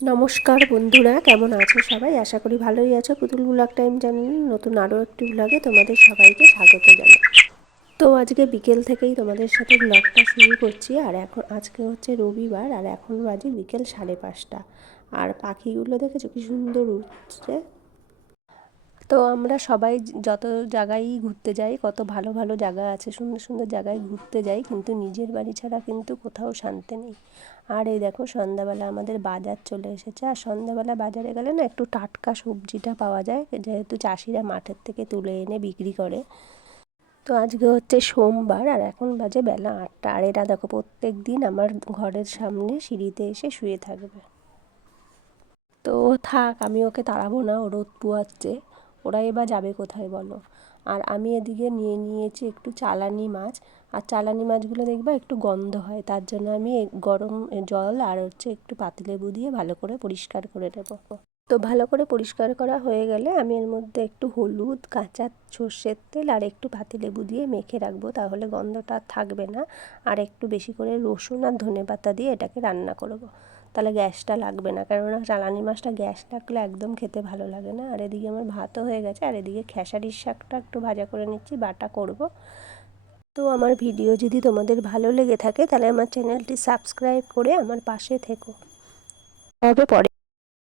নমস্কার বন্ধুরা, কেমন আছো সবাই? আশা করি ভালোই আছো। পুতুল ব্লগ টাইম চ্যানেল, নতুন আরও একটি ব্লগে তোমাদের সবাইকে স্বাগত জানাই। তো আজকে বিকেল থেকেই তোমাদের সাথে ব্লগটা শুরু করছি, আর এখন আজকে হচ্ছে রবিবার, আর এখন বাজে বিকেল সাড়ে পাঁচটা। আর পাখিগুলো দেখেছ কি সুন্দর উঠছে তো আমরা সবাই যত জায়গায় ঘুরতে যাই, কত ভালো ভালো জায়গা আছে, সুন্দর সুন্দর জায়গায় ঘুরতে যাই, কিন্তু নিজের বাড়ি ছাড়া কিন্তু কোথাও শান্তি নেই। আর এই দেখো সন্ধ্যাবেলা আমাদের বাজার চলে এসেছে, আর সন্ধ্যাবেলা বাজারে গেলে না একটু টাটকা সবজিটা পাওয়া যায়, যেহেতু চাষিরা মাঠের থেকে তুলে এনে বিক্রি করে। তো আজকে হচ্ছে সোমবার, আর এখন বাজে বেলা আটটা। আর এরা দেখো প্রত্যেক দিন আমার ঘরের সামনে সিঁড়িতে এসে শুয়ে থাকবে। তো থাক, আমি ওকে তাড়াবো না, ও রোদ পুয়াচ্ছে ওরা এবার যাবে কোথায় বলো? আর আমি এদিকে নিয়ে নিয়েছি একটু চালানি মাছ। আর চালানি মাছগুলো দেখবা একটু গন্ধ হয়, তার জন্য আমি গরম জল আর হচ্ছে একটু পাতিলেবু দিয়ে ভালো করে পরিষ্কার করে নেব। তো ভালো করে পরিষ্কার করা হয়ে গেলে আমি এর মধ্যে একটু হলুদ, কাঁচা সর্ষের তেল আর একটু পাতিলেবু দিয়ে মেখে রাখব, তাহলে গন্ধটা থাকবে না। আর একটু বেশি করে রসুন আর ধনে পাতা দিয়ে এটাকে রান্না করব। তাহলে গ্যাসটা লাগবে না। কেননা চালানি মাছটা গ্যাস লাগলে একদম খেতে ভালো লাগে না। আর এদিকে আমার ভাতও হয়ে গেছে। আর এদিকে খেসারির শাকটা একটু ভাজা করে নিচ্ছি, বাটা করব। তো আমার ভিডিও যদি তোমাদের ভালো লেগে থাকে, তাহলে আমার চ্যানেলটি সাবস্ক্রাইব করে আমার পাশে থেকো। তবে পরে